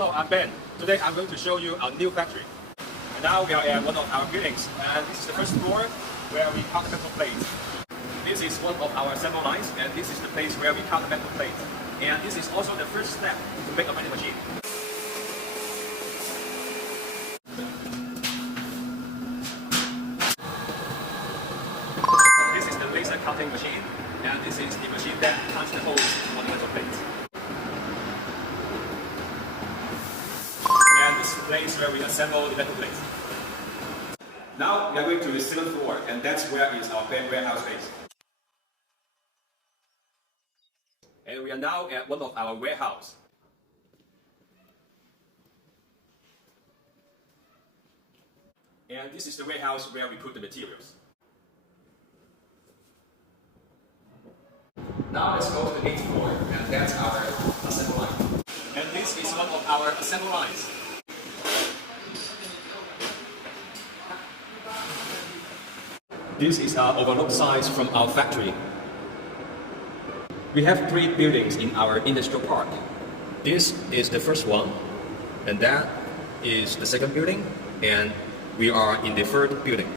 Hello, I'm Ben. Today I'm going to show you our new factory. And now we are at one of our buildings, and this is the first floor where we cut the metal plates. This is one of our assembly lines, and this is the place where we cut the metal plates. And this is also the first step to make a vending machine. This is the laser cutting machine, and this is the machine that cuts the holes on the metal plates. And this is the place where we assemble the metal plates. Now we are going to the second floor, and that's where is our warehouse space. And we are now at one of our warehouse. And this is the warehouse where we put the materials. Now let's go to the 8th floor, and that's our assembly line. And this is one of our assembly lines. This is our overload size from our factory. We have 3 buildings in our industrial park. This is the first one, and that is the second building, and we are in the third building.